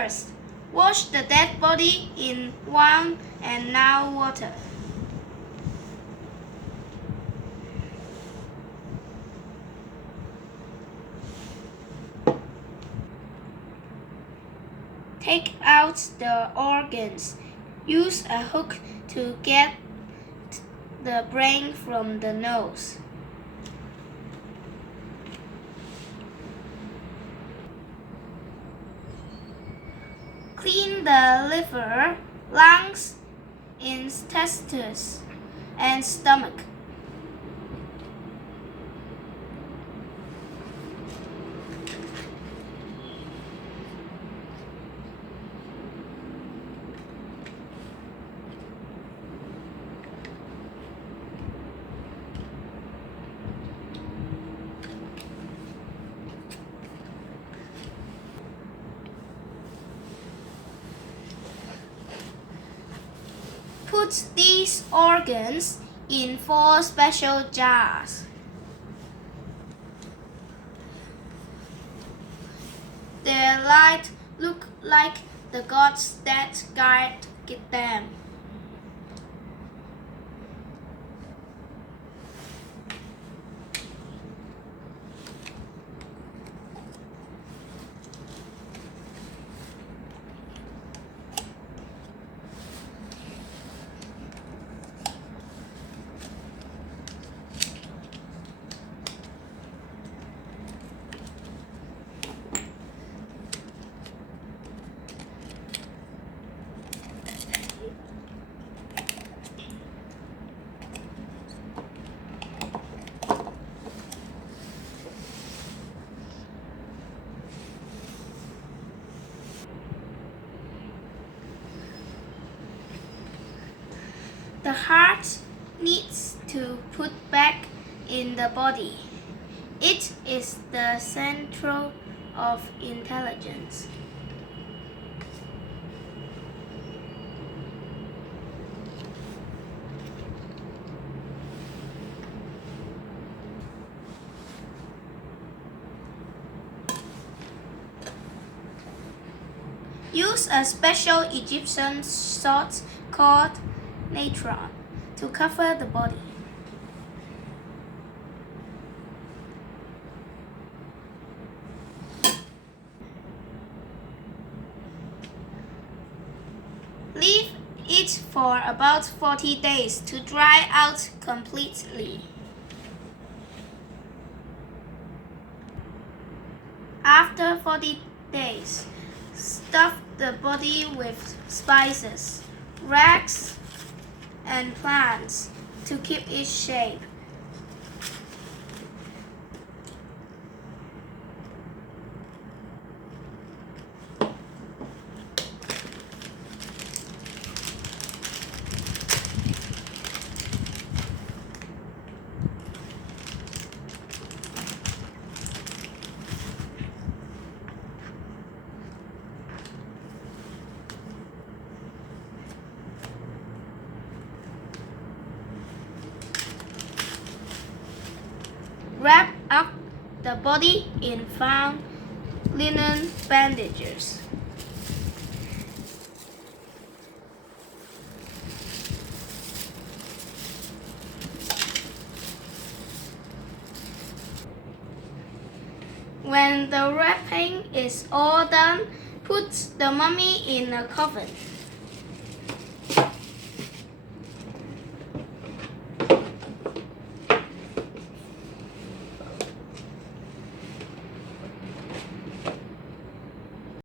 First, wash the dead body in 1 and now water. Take out the organs. Use a hook to get the brain from the nose. Clean the liver, lungs, intestines, and stomach. Put these organs in 4 special jars. Their light look like the gods that guide them. The heart needs to put back in the body. It is the center of intelligence. Use a special Egyptian salt called natron to cover the body. Leave it for about 40 days to dry out completely. After 40 days, stuff the body with spices, rags, and plants to keep its shape. Wrap up the body in fine linen bandages. When the wrapping is all done, put the mummy in a coffin.